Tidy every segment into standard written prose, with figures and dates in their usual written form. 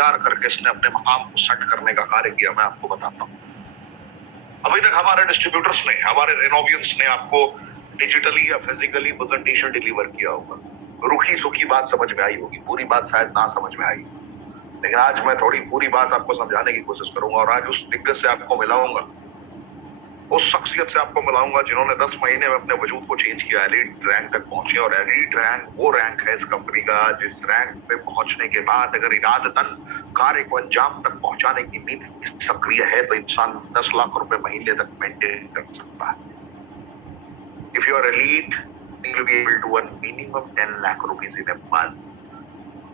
तैयार करके इसने अपने मकाम को सेट करने का कार्य किया, मैं आपको बताता हूँ। अभी तक हमारे डिस्ट्रीब्यूटर्स ने, हमारे रेनोवियंस ने आपको डिजिटली या फिजिकली प्रेजेंटेशन डिलीवर किया होगा। रुखी सुखी बात समझ में आई होगी, पूरी बात शायद ना समझ में आई, लेकिन आज मैं थोड़ी पूरी बात आपको समझाने की कोशिश करूंगा। और आज उस दिग्गज से आपको मिलाऊंगा, उस शख्सियत से आपको मिलाऊंगा जिन्होंने 10 महीने में अपने वजूद को चेंज किया, एलीट रैंक तक पहुंचे। और एलीट रैंक वो रैंक है इस कंपनी का जिस रैंक पे पहुंचने के बाद अगर इरादतन कार्य को अंजाम तक पहुंचाने की नीति सक्रिय है तो इंसान 10 लाख रुपए महीने तक मेंटेन कर सकता है। If you are elite, you will be able to earn minimum 10 lakh rupees in a month,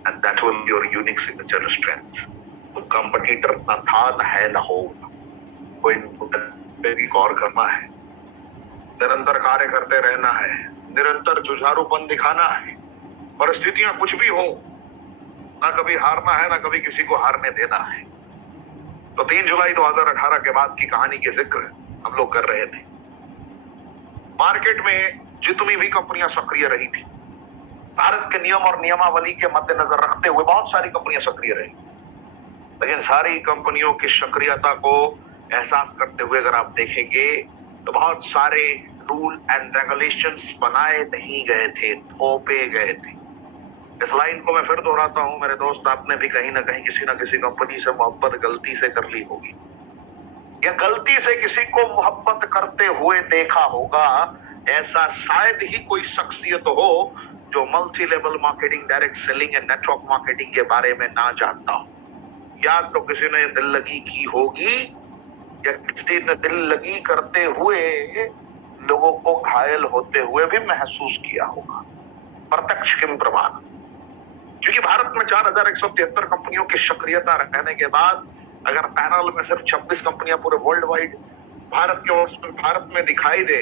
and that will be your unique signature strength. तो कंपटीटर ना था, ना है, ना होगा। कोई पे भी गौर करना है, निरंतर कार्य करते रहना है, निरंतर जुझारूपन दिखाना है। परिस्थितियां कुछ भी हो, ना कभी हारना है, ना कभी किसी को हारने देना है। तो 3 जुलाई 2018 के बाद की कहानी के जिक्र हम लोग कर रहे थे। मार्केट में जितनी भी कंपनियां सक्रिय रही थी, भारत के नियम और नियमावली के मद्देनजर रखते हुए बहुत सारी कंपनियां सक्रिय रही, लेकिन सारी कंपनियों की सक्रियता को एहसास करते हुए अगर आप देखेंगे तो बहुत सारे रूल एंड रेगुलेशंस बनाए नहीं गए थे, थोपे गए थे। इस लाइन को मैं फिर दोहराता हूं मेरे दोस्त, आपने भी कहीं ना कहीं किसी ना किसी कंपनी से मोहब्बत गलती से कर ली होगी, या गलती से किसी को मोहब्बत करते हुए देखा होगा। ऐसा शायद ही कोई शख्सियत हो जो multi level marketing, direct selling and network marketing के बारे में ना जानता हो। या तो किसी ने दिल लगी की होगी, या किसी ने दिल लगी करते हुए लोगों को घायल होते हुए भी महसूस किया होगा। प्रत्यक्ष किम प्रमाण, क्योंकि भारत में 4173 कंपनियों की सक्रियता रहने के बाद अगर पैनल में सिर्फ 26 कंपनियां पूरे वर्ल्ड वाइड भारत में दिखाई दे,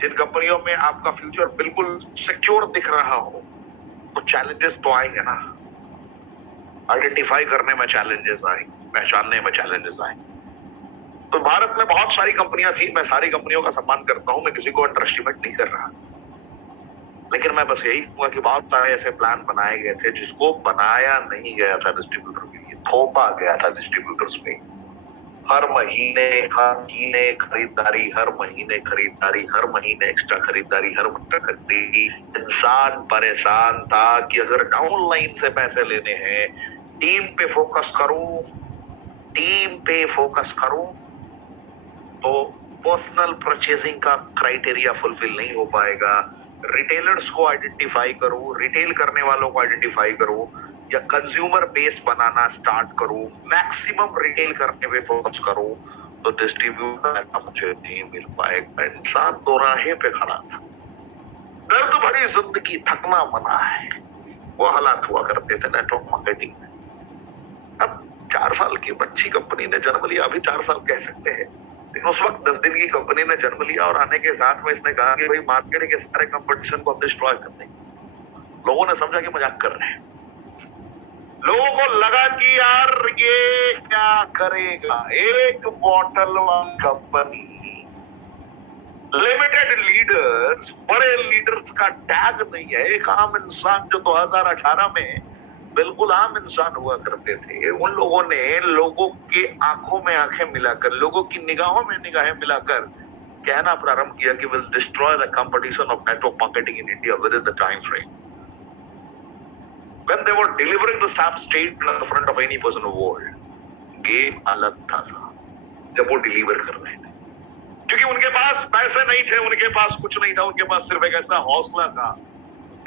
जिन कंपनियों में आपका फ्यूचर बिल्कुल सिक्योर दिख रहा हो, तो चैलेंजेस तो आएंगे ना। आइडेंटिफाई करने में चैलेंजेस आए, पहचानने में चैलेंजेस आए। तो भारत में बहुत सारी कंपनियां थी, मैं सारी कंपनियों का सम्मान करता हूं, मैं किसी को अंडर एस्टिमेट नहीं कर रहा, लेकिन मैं बस यही कहूंगा कि बहुत सारे ऐसे प्लान बनाए गए थे जिसको बनाया नहीं गया था डिस्ट्रीब्यूटर के लिए, थोपा गया था डिस्ट्रीब्यूटर्स पे। हर महीने खरीदारी, हर महीने खरीदारी, हर महीने एक्स्ट्रा खरीदारी, हर महीने खरीदारी। इंसान परेशान था कि अगर डाउनलाइन से पैसे लेने हैं, टीम पे फोकस करूं तो पर्सनल परचेजिंग का क्राइटेरिया फुलफिल नहीं हो पाएगा। रिटेलर्स को आइडेंटिफाई करूं, रिटेल करने वालों को आइडेंटिफाई करूं, या कंज्यूमर बेस बनाना स्टार्ट करूं, मैक्सिमम रिटेल करने पे फोकस करूं, तो डिस्ट्रीब्यूटर मुझे नहीं मिल पाएगा। इंसान दोराहे पे खड़ा था, दर्द भरी जिंदगी, थकना मना है, वो हालात हुआ करते थे नेटवर्क मार्केटिंग में। अब 4 साल की बच्ची कंपनी ने जन्म लिया, अभी 4 साल कह सकते हैं, लेकिन उस वक्त 10 दिन की कंपनी ने जन्म लिया और आने के साथ में इसने कहा कि भाई मार्केट के सारे कंपटीशन को डिस्ट्रॉय कर देंगे। लोगों ने समझा कि मजाक कर रहे हैं, लोगों को लगा कि यार ये क्या करेगा, एक बॉटल वाली कंपनी, लिमिटेड लीडर्स, बड़े लीडर्स का टैग नहीं है। एक आम इंसान जो 2018 में बिल्कुल आम इंसान हुआ करते थे, उन लोगों ने लोगों के आंखों में आंखें मिलाकर, लोगों की निगाहों में निगाहें मिलाकर कहना प्रारंभ किया कि will destroy the competition of network marketing in India with in the time frame. When they were delivering the stamp state in the front of any person in the world, game अलग था जब वो deliver कर रहे थे, क्योंकि उनके पास पैसे नहीं थे, उनके पास कुछ नहीं था, उनके पास सिर्फ एक ऐसा हौसला था,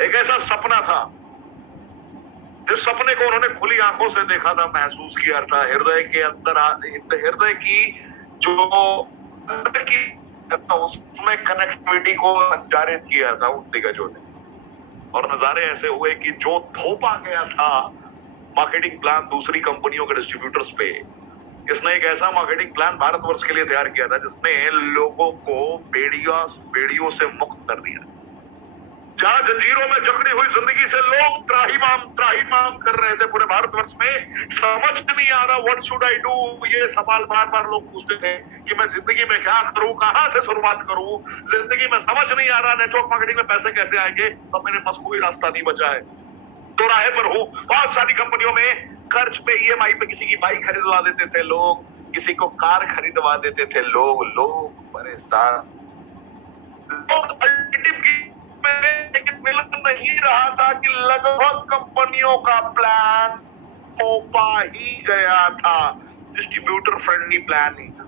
एक ऐसा सपना था जिस सपने को उन्होंने खुली आंखों से देखा था, महसूस किया था, हृदय के अंदर, हृदय की जो अंदर की उसमें कनेक्टिविटी को संचारित किया था उन दिग्गजों ने। और नजारे ऐसे हुए कि जो थोपा गया था मार्केटिंग प्लान दूसरी कंपनियों के डिस्ट्रीब्यूटर्स पे, इसने एक ऐसा मार्केटिंग प्लान भारतवर्ष के लिए तैयार किया था जिसने लोगों को बेड़ियों से मुक्त कर दिया। जहां जंजीरों में जकड़ी हुई जिंदगी से लोग त्राहिमाम कर रहे थे पूरे भारतवर्ष में, समझ नहीं आ रहा व्हाट शुड आई डू। ये सवाल बार बार लोग पूछते थे कि मैं जिंदगी में क्या करूं, कहां से शुरुआत करूं, जिंदगी में समझ नहीं आ रहा, नेटवर्क मार्केटिंग में पैसे कैसे आएंगे। तो मेरे पास कोई रास्ता नहीं बचा है, दोराहे पर हूं। बहुत सारी कंपनियों में कर्ज पे ईएमआई पे किसी की बाइक खरीदवा देते थे लोग, किसी को कार खरीदवा देते थे लोग परेशान। लोग लेकिन मिल नहीं रहा था कि लगभग कंपनियों का प्लान हो पा ही गया था, डिस्ट्रीब्यूटर फ्रेंडली प्लान ही था।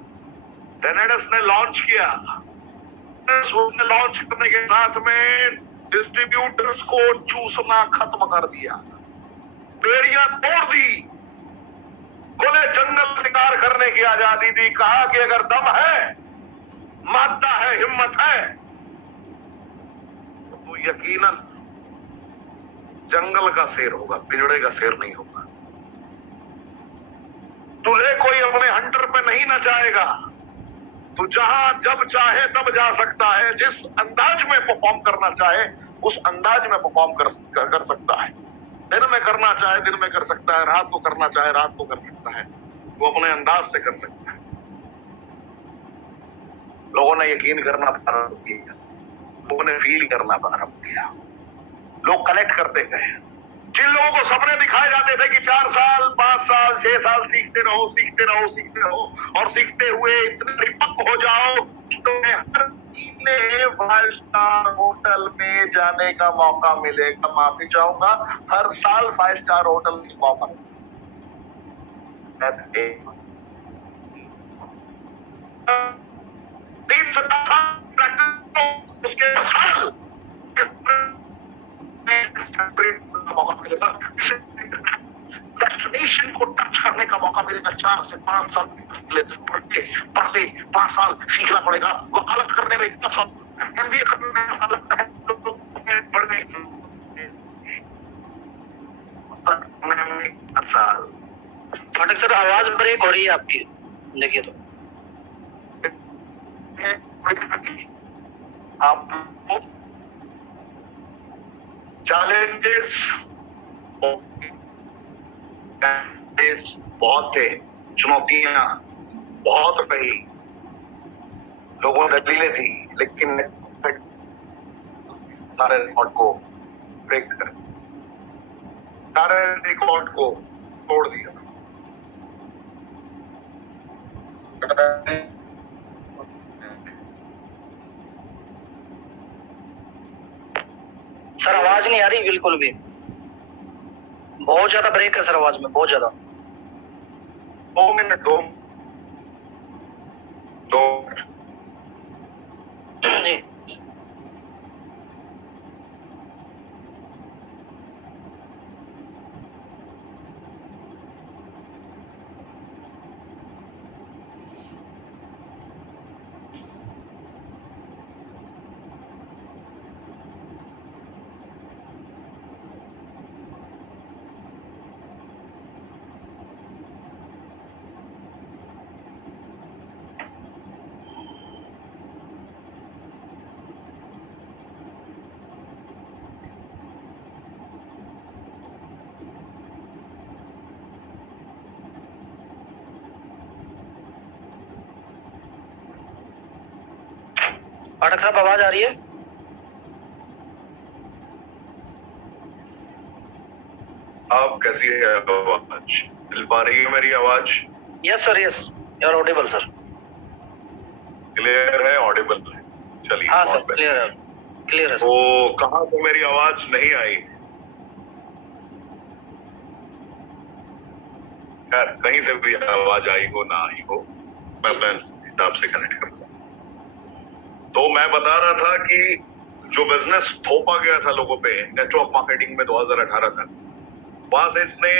टेनेडस ने लॉन्च किया, उसने लॉन्च करने के साथ में डिस्ट्रीब्यूटर्स को चूसना खत्म कर दिया, बेड़ियां तोड़ दी, खुले जंगल शिकार करने की आजादी दी। कहा कि अगर दम है, मादा है, हिम्मत है, तो यकीनन जंगल का शेर होगा, पिंजड़े का शेर नहीं होगा। तुझे कोई अपने हंटर पे नहीं नचाएगा, तू जहां जब चाहे तब जा सकता है, जिस अंदाज में परफॉर्म करना चाहे उस अंदाज में परफॉर्म कर सकता है। दिन में करना चाहे दिन में कर सकता है, रात को करना चाहे रात को कर सकता है, वो अपने अंदाज से कर सकता है। लोगों ने यकीन करना प्रारंभ किया, लोगों ने फील करना प्रारंभ किया, लोग कनेक्ट करते गए। जिन लोगों को सपने दिखाए जाते थे कि 4 साल 5 साल 6 साल सीखते रहो सीखते रहो सीखते रहो और सीखते हुए इतने परिपक्व हो जाओ कि तुम्हें हर महीने 5 स्टार होटल में जाने का मौका मिलेगा, माफी चाहूंगा, हर साल 5 स्टार होटल में मौका मिलेगा, 3 से 10 साल उसके साल मौका मिलेगा, डेस्टिनेशन को टच करने का मौका मिलेगा। 4 से 5 साल पढ़ ले 5 साल सीखना पड़ेगा, वकालत करने में इतना साल, एमबीए करने में ऐसा लगता है पढ़ने साल। फाटक सर, आवाज ब्रेक हो रही है आपकी, देखिए तो। आप चैलेंजेस बहुत थे, चुनौतियां बहुत रही, लोगों ने दलीलें थी, लेकिन सारे रिकॉर्ड को ब्रेक कर, सारे रिकॉर्ड को तोड़ दिया। सर आवाज नहीं आ रही बिल्कुल भी, बहुत ज्यादा ब्रेक है सर आवाज में, बहुत ज्यादा। 2 मिनट जी फाटक साहब, आवाज आ रही है? आप कैसी है आवाज? मिल पा रही है मेरी आवाज? Yes sir, yes, you are audible sir. Clear है, ऑडिबल है? चलिए, हाँ सर, क्लियर है, क्लियर है। तो कहाँ से मेरी आवाज नहीं आई? यार कहीं से भी आवाज आई हो ना आई हो, मैं अपने हिसाब से कनेक्ट करता हूँ। तो मैं बता रहा था कि जो बिजनेस थोपा गया था लोगों पे नेटवर्क मार्केटिंग में 2018 तक, वहां से इसने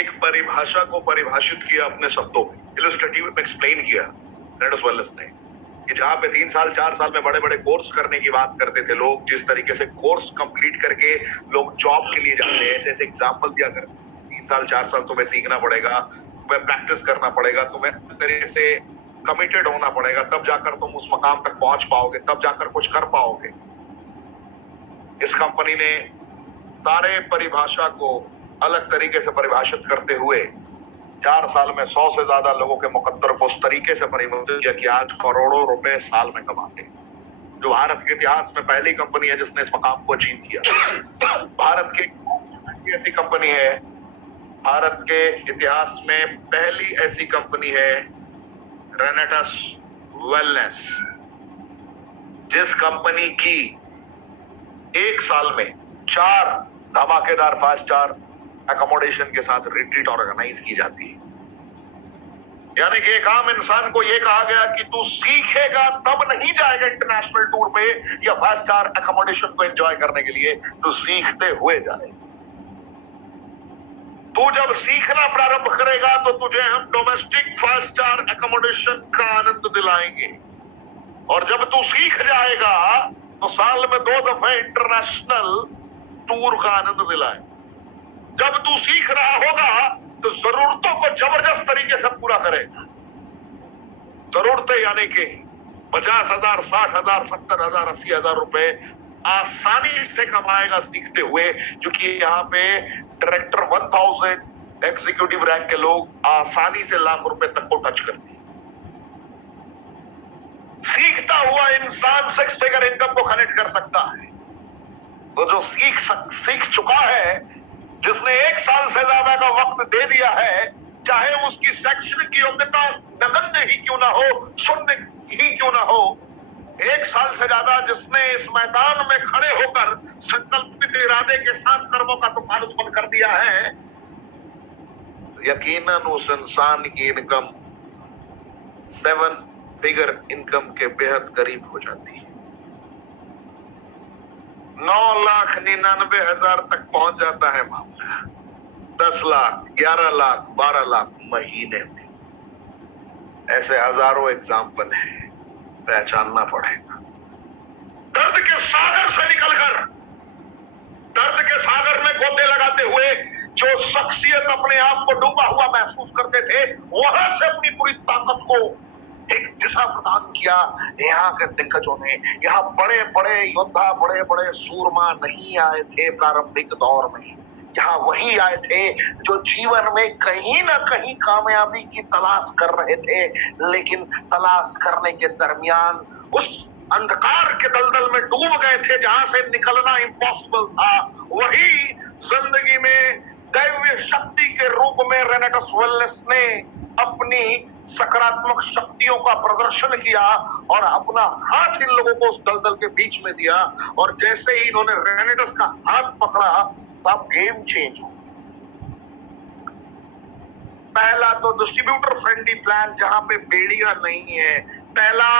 एक परिभाषा को परिभाषित किया अपने शब्दों में, इलस्ट्रेटिव में एक्सप्लेन किया टेनेडस वेलनेस ने, कि जहां पे 3 साल 4 साल में बड़े बड़े कोर्स करने की बात करते थे लोग, जिस तरीके से कोर्स कंप्लीट करके लोग जॉब के लिए जाते हैं, ऐसे ऐसे एग्जाम्पल दिया करते, 3 साल 4 साल तुम्हें सीखना पड़ेगा, तुम्हें प्रैक्टिस करना पड़ेगा, तुम्हें तरीके से कमिटेड होना पड़ेगा, तब जाकर तुम उस मकाम तक पहुंच पाओगे, तब जाकर कुछ कर पाओगे। इस कंपनी ने सारे परिभाषा को अलग तरीके से परिभाषित करते हुए 4 साल में 100 से ज्यादा लोगों के मुकद्दर को उस तरीके से परिवर्तित किया कि आज करोड़ों रुपए साल में कमाते हैं, जो भारत के इतिहास में पहली कंपनी है जिसने इस मकाम को अचीव किया। भारत की ऐसी कंपनी है भारत के इतिहास में पहली ऐसी कंपनी है रेनेटस वेलनेस, जिस कंपनी की एक साल में 4 धमाकेदार 5 स्टार अकोमोडेशन के साथ रिट्रीट ऑर्गेनाइज की जाती है। यानी कि एक आम इंसान को यह कहा गया कि तू सीखेगा तब नहीं जाएगा इंटरनेशनल टूर पे या 5 स्टार अकोमोडेशन को एंजॉय करने के लिए, तू सीखते हुए जाए। तू जब सीखना प्रारंभ करेगा तो तुझे हम डोमेस्टिक 5 स्टार अकोमोडेशन का आनंद दिलाएंगे, और जब तू सीख जाएगा तो साल में 2 दफे इंटरनेशनल टूर का आनंद दिलाए। जब तू सीख रहा होगा तो जरूरतों को जबरदस्त तरीके से पूरा करेगा। जरूरतें यानी कि 50,000, 60,000, 70,000, 80,000 रुपए आसानी से कमाएगा सीखते हुए, क्योंकि यहाँ पे डायरेक्टर 1000 एग्जीक्यूटिव रैंक के लोग आसानी से लाख रुपए तक को टच करते हैं। सीखता हुआ इंसान 6 फिगर इनकम को कनेक्ट कर सकता है। तो जो सीख चुका है, जिसने 1 साल से ज्यादा का वक्त दे दिया है, चाहे उसकी शैक्षणिक योग्यता नगण्य ही क्यों ना हो, शून्य ही क्यों ना हो, 1 साल से ज्यादा जिसने इस मैदान में खड़े होकर संकल्पित इरादे के साथ कर्मों का तूफान उत्पन्न कर दिया है, यकीनन उस इंसान की इनकम 7 फिगर इनकम के बेहद करीब हो जाती है। 9,99,000 तक पहुंच जाता है मामला। 10 लाख, 11 लाख, 12 लाख महीने में। ऐसे हजारों एग्जाम्पल हैं, पहचानना पड़ेगा। दर्द के सागर से निकलकर, दर्द के सागर में गोते लगाते हुए जो शख्सियत अपने आप को डूबा हुआ महसूस करते थे, वहां से अपनी पूरी ताकत को एक दिशा प्रदान किया यहाँ के दिग्गजों ने। यहाँ बड़े बड़े योद्धा, बड़े बड़े सूरमा नहीं आए थे प्रारंभिक दौर में। यहाँ वही आए थे जो जीवन में कहीं ना कहीं कामयाबी की तलाश कर रहे थे, लेकिन तलाश करने के दरमियान उस अंधकार के दलदल में डूब गए थे जहां से निकलना इम्पॉसिबल था। वही जिंदगी में दैवीय शक्ति के रूप में रेनेटस वेलनेस ने अपनी सकारात्मक शक्तियों का प्रदर्शन किया और अपना हाथ इन लोगों को उस दलदल के बीच में दिया, और जैसे ही इन्होंने रेनेटस का हाथ पकड़ा, सब गेम चेंज हो। पहला तो डिस्ट्रीब्यूटर फ्रेंडली प्लान जहां पे बेड़ियां नहीं है, पहला।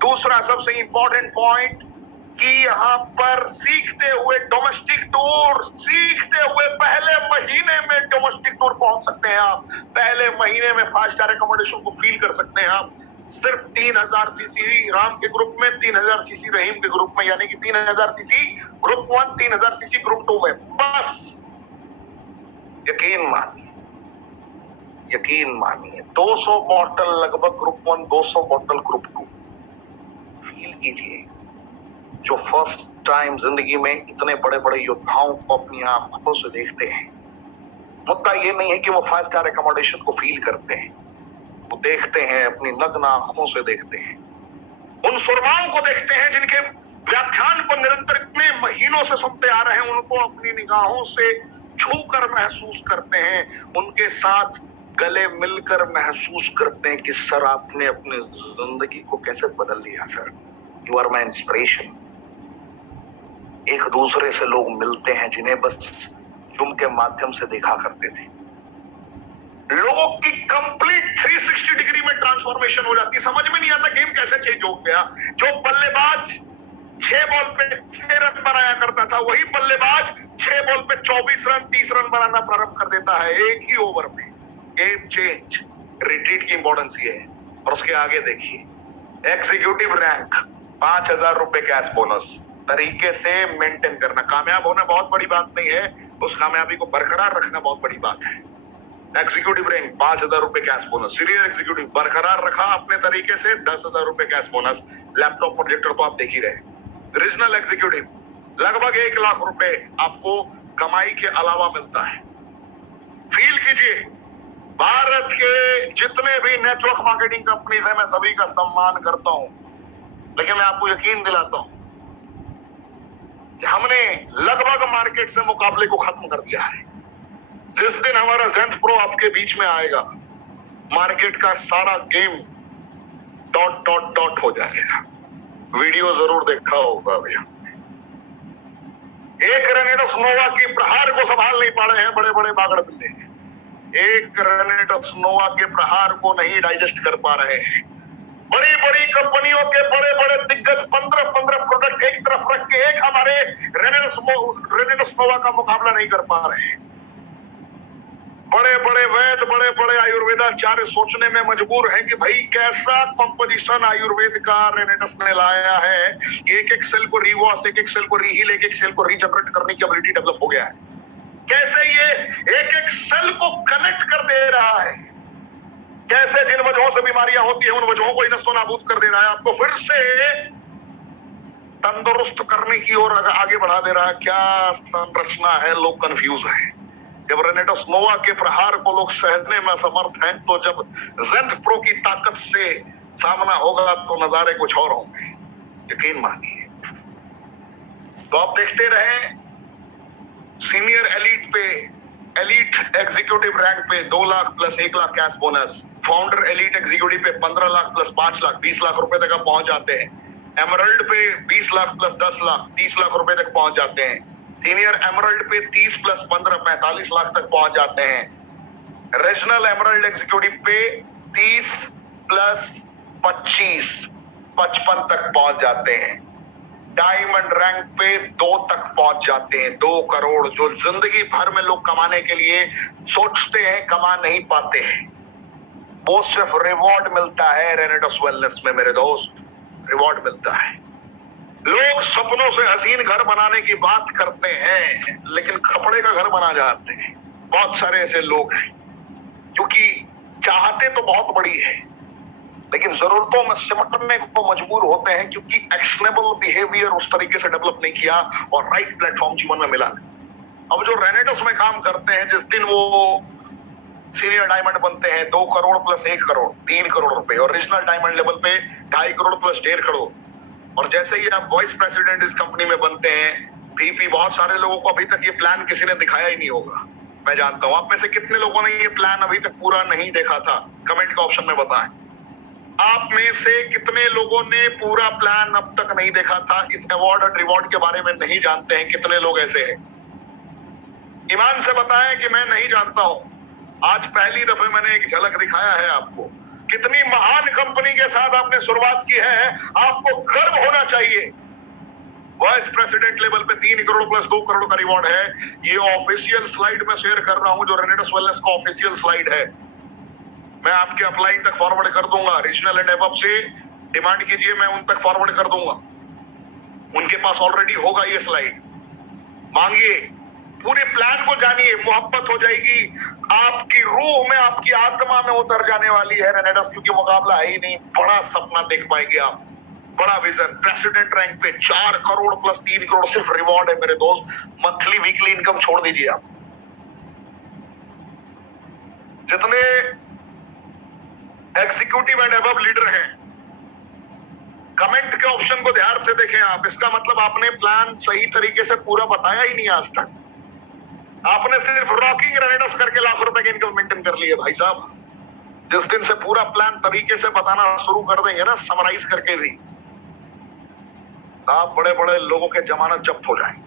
दूसरा सबसे इंपॉर्टेंट पॉइंट कि यहाँ पर सीखते हुए डोमेस्टिक टूर, सीखते हुए पहले महीने में डोमेस्टिक टूर पहुंच सकते हैं आप। पहले महीने में 5 स्टार एकोमोडेशन को फील कर सकते हैं आप। सिर्फ 3000 सीसी राम के ग्रुप में, 3000 सीसी रहीम के ग्रुप में, यानी कि 3000 सीसी ग्रुप 1, 3000 सीसी ग्रुप 2 में। बस यकीन मानिए, यकीन मानिए, 200 बॉटल लगभग ग्रुप 1, 200 बॉटल ग्रुप 2। फील कीजिए, जो फर्स्ट टाइम जिंदगी में इतने बड़े बड़े योद्धाओं को अपनी आंखों से देखते हैं। मुद्दा ये नहीं है कि वो 5 स्टार एकोमोडेशन को फील करते हैं, वो देखते हैं, अपनी नग्न आंखों से देखते हैं। उन सुरमाओं को देखते हैं जिनके व्याख्यान को निरंतर इतने महीनों से सुनते आ रहे हैं, उनको अपनी निगाहों से छूकर महसूस करते हैं, उनके साथ गले मिलकर महसूस करते हैं कि सर आपने अपनी जिंदगी को कैसे बदल लिया sir, you are my inspiration. एक दूसरे से लोग मिलते हैं जिन्हें बस जूम के माध्यम से देखा करते थे। लोगों की कंप्लीट 360 डिग्री में ट्रांसफॉर्मेशन हो जाती है। समझ में नहीं आता गेम कैसे चेंज हो गया। जो बल्लेबाज 6 बॉल पे 6 रन बनाया करता था, वही बल्लेबाज 6 बॉल पे 24 रन, 30 रन बनाना प्रारंभ कर देता है एक ही ओवर में। Game change. रिट्रीट की इंपॉर्टेंस ये है। और उसके आगे देखिए, एग्जीक्यूटिव रैंक, 5,000 रुपए कैश बोनस तरीके से मेंटेन करना। कामयाब होना बहुत बड़ी बात नहीं है, उस कामयाबी को बरकरार रखना बहुत बड़ी बात है। एग्जीक्यूटिव रैंक, 5,000 रुपए कैश बोनस। सीनियर एग्जीक्यूटिव बरकरार रखा अपने तरीके से, 10,000 रुपए कैश बोनस। लैपटॉप प्रोजेक्टर तो आप देख ही रहे। रीजनल एग्जीक्यूटिव, लगभग 1 लाख रुपए आपको कमाई के अलावा मिलता है। फील कीजिए, भारत के जितने भी नेटवर्क मार्केटिंग कंपनीज है, मैं सभी का सम्मान करता हूं, लेकिन मैं आपको यकीन दिलाता हूं कि हमने लगभग मार्केट से मुकाबले को खत्म कर दिया है। जिस दिन हमारा ज़ेंथ प्रो आपके बीच में आएगा, मार्केट का सारा गेम डॉट डॉट डॉट हो जाएगा। वीडियो जरूर देखा होगा भैया। एक रेनेडस नोवा की प्रहार को संभाल नहीं पा रहे हैं बड़े बड़े बागड़ बिल्ले। एक रेनेडस नोवा के प्रहार को नहीं डाइजेस्ट कर पा रहे हैं। बड़ी बड़ी कंपनियों के बड़े बड़े दिग्गज 15-15 प्रोडक्ट एक तरफ रख के एक हमारे रेनेडस नोवा का मुकाबला नहीं कर पा रहे हैं। बड़े बड़े वैद्य, बड़े बड़े आयुर्वेदाचार्य सोचने में मजबूर हैं कि भाई कैसा कंपोजिशन आयुर्वेद का रेनेडस ने लाया है। एक एक सेल को रिवॉश, एक एक सेल को रीहील, एक एक सेल को रीजनरेट करने की एबिलिटी डेवलप हो गया है। कैसे ये एक एक सेल को कनेक्ट कर दे रहा है, कैसे जिन वजहों से बीमारियां होती है उन वजहों को नस्तो नाबूद कर दे रहा है, आपको फिर से तंदुरुस्त करने की ओर आगे बढ़ा दे रहा है। क्या संरचना है, लोग कंफ्यूज हैं। जब रेनेडस नोवा के प्रहार को लोग सहने में असमर्थ हैं, तो जब ज़ेंथ प्रो की ताकत से सामना होगा तो नजारे कुछ और होंगे, यकीन मानिए। तो आप देखते रहे, सीनियर एलीट पे, एलीट एग्जीक्यूटिव रैंक पे 2 lakh plus 1 lakh cash bonus, founder elite executive पे 15 लाख प्लस 5 लाख 20 लाख रुपए तक आप पहुंच जाते हैं। एमरल्ड पे 20 लाख प्लस 10 लाख 30 लाख रुपए तक पहुंच जाते हैं। सीनियर एमरल्ड पे 30 प्लस 15 45 लाख तक पहुंच जाते हैं। रीजनल एमरल्ड एग्जीक्यूटिव पे 30 प्लस 25 55 तक पहुंच जाते हैं। डायमंड रैंक पे 2 तक पहुंच जाते हैं। 2 करोड़ जो जिंदगी भर में लोग कमाने के लिए सोचते हैं, कमा नहीं पाते हैं, वो सिर्फ रिवॉर्ड मिलता है रेनेडस वेलनेस में। मेरे दोस्त, रिवॉर्ड मिलता है। लोग सपनों से हसीन घर बनाने की बात करते हैं, लेकिन खपड़े का घर बना जाते हैं। बहुत सारे ऐसे लोग हैं क्योंकि चाहते तो बहुत बड़ी है, लेकिन जरूरतों में सिमटने को मजबूर होते हैं क्योंकि एक्शनेबल बिहेवियर उस तरीके से डेवलप नहीं किया और राइट प्लेटफॉर्म जीवन में मिला नहीं। अब जो रेनेडस में काम करते हैं, जिस दिन वो सीनियर डायमंड बनते हैं 2 करोड़ प्लस 1 करोड़ 3 करोड़ रुपए, और रीजनल डायमंड लेवल पे 2.5 करोड़ प्लस 1.5 करोड़, और जैसे ही आप वाइस प्रेसिडेंट इस कंपनी में बनते हैं, VP, बहुत सारे लोगों को अभी तक ये प्लान किसी ने दिखाया ही नहीं होगा। मैं जानता हूं आप में से कितने लोगों ने ये प्लान अभी तक पूरा नहीं देखा था, कमेंट के ऑप्शन में बताएं। आप में से कितने लोगों ने पूरा प्लान अब तक नहीं देखा था, इस अवार्ड और रिवॉर्ड के बारे में नहीं जानते हैं? कितने लोग ऐसे हैं? ईमान से बताएं कि मैं नहीं जानता हूं। आज पहली दफे मैंने एक झलक दिखाया है आपको। कितनी महान कंपनी के साथ आपने शुरुआत की है, आपको गर्व होना चाहिए। वाइस प्रेसिडेंट लेवल पे 3 करोड़ प्लस 2 करोड़ का रिवॉर्ड है। ये ऑफिशियल स्लाइड में शेयर कर रहा हूं, जो रेनेडस वेलनेस का ऑफिशियल स्लाइड है। मैं आपके अपलाइन तक फॉरवर्ड कर दूंगा। रीजनल एंड एबव से डिमांड कीजिए, मैं उन तक फॉरवर्ड कर दूंगा। उनके पास ऑलरेडी होगा ये स्लाइड। मांगिए, पूरे प्लान को जानिए, मोहब्बत हो जाएगी आपकी रूह में, आपकी आत्मा में उतर जाने वाली है रेनेडस, क्योंकि मुकाबला है ही नहीं। बड़ा सपना देख पाएंगे आप, बड़ा विजन। प्रेसिडेंट रैंक पे 4 करोड़ प्लस 3 करोड़ सिर्फ रिवॉर्ड है मेरे दोस्त। मंथली वीकली इनकम छोड़ दीजिए आप। जितने एग्जीक्यूटिव एंड अबव लीडर हैं, कमेंट के ऑप्शन को ध्यान से देखें आप। इसका मतलब आपने प्लान सही तरीके से पूरा बताया ही नहीं आज तक। आपने सिर्फ रॉकिंग रेनेडस करके लाखों रुपए की इनकम मेंटेन कर ली है भाई साहब। जिस दिन से पूरा प्लान तरीके से बताना शुरू कर देंगे ना, समराइज करके भी, आप बड़े बड़े लोगों के जमानत जब्त हो जाएंगे।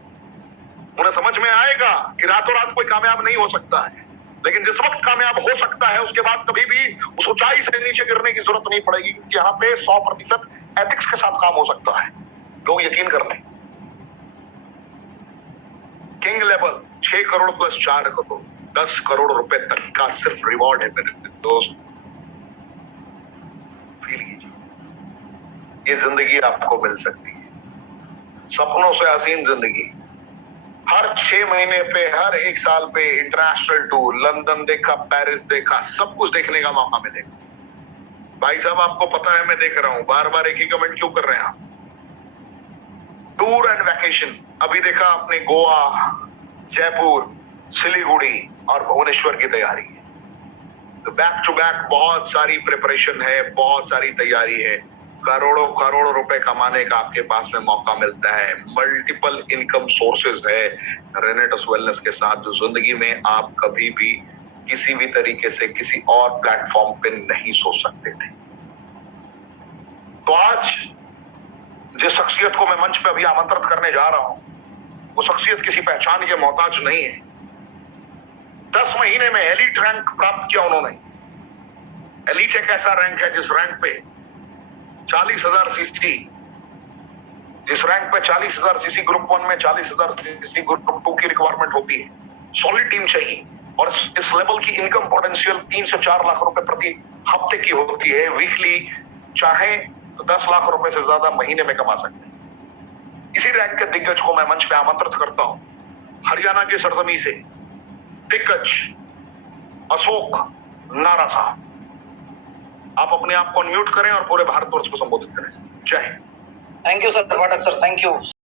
उन्हें समझ में आएगा कि रातों रात कोई कामयाब नहीं हो सकता है, लेकिन जिस वक्त कामयाब हो सकता है उसके बाद कभी भी उस ऊंचाई से नीचे गिरने की जरूरत नहीं पड़ेगी, क्योंकि यहाँ पे 100% एथिक्स के साथ काम हो सकता है। लोग यकीन कर लें। King level 6 crore plus 4 crore 10 crore रुपए तक का सिर्फ रिवॉर्ड है मेरे दोस्त। फील कीजिए, ये जिंदगी आपको मिल सकती है, सपनों से हसीन जिंदगी। हर 6 महीने पे, हर 1 साल पे इंटरनेशनल टूर, लंदन देखा, पेरिस देखा, सब कुछ देखने का मौका मिलेगा। भाई साहब, आपको पता है मैं देख रहा हूं, बार बार एक ही कमेंट क्यों कर रहे हैं आप? टूर एंड वैकेशन अभी देखा आपने, गोवा, जयपुर, सिलीगुड़ी और भुवनेश्वर की तैयारी। तो बैक टू बैक बहुत सारी प्रिपरेशन है, बहुत सारी तैयारी है। करोड़ों करोड़ों रुपए कमाने का आपके पास में मौका मिलता है, मल्टीपल इनकम सोर्सेज है रेनेटस वेलनेस के साथ, जो जिंदगी में आप कभी भी किसी भी तरीके से किसी और प्लेटफॉर्म पे नहीं सोच सकते थे। तो आज जिस शख्सियत को मैं मंच पे अभी आमंत्रित करने जा रहा हूं, वो शख्सियत किसी पहचान के मोहताज नहीं है। 10 महीने में एलीट रैंक प्राप्त किया उन्होंने। एलीट एक ऐसा रैंक है जिस रैंक पे 40,000 सीसी, जिस रैंक पे 40,000 सीसी ग्रुप 1 में 40,000 सीसी ग्रुप 2 की रिक्वायरमेंट होती है। सॉलिड टीम चाहिए और इस लेवल की इनकम पोटेंशियल 3 से 4 लाख रुपए प्रति हफ्ते की होती है। वीकली चाहे तो 10 लाख रुपए से ज्यादा महीने में कमा सकते हैं। इसी रैंक के दिग्गज को मैं मंच पे आमंत्रित करता हूं, हरियाणा की सरजमी से दिग्गज अशोक नारा साहब। आप अपने आप को अनम्यूट करें और पूरे भारतवर्ष को संबोधित करें। जय Hind. Thank you sir, Pathak sir, thank you.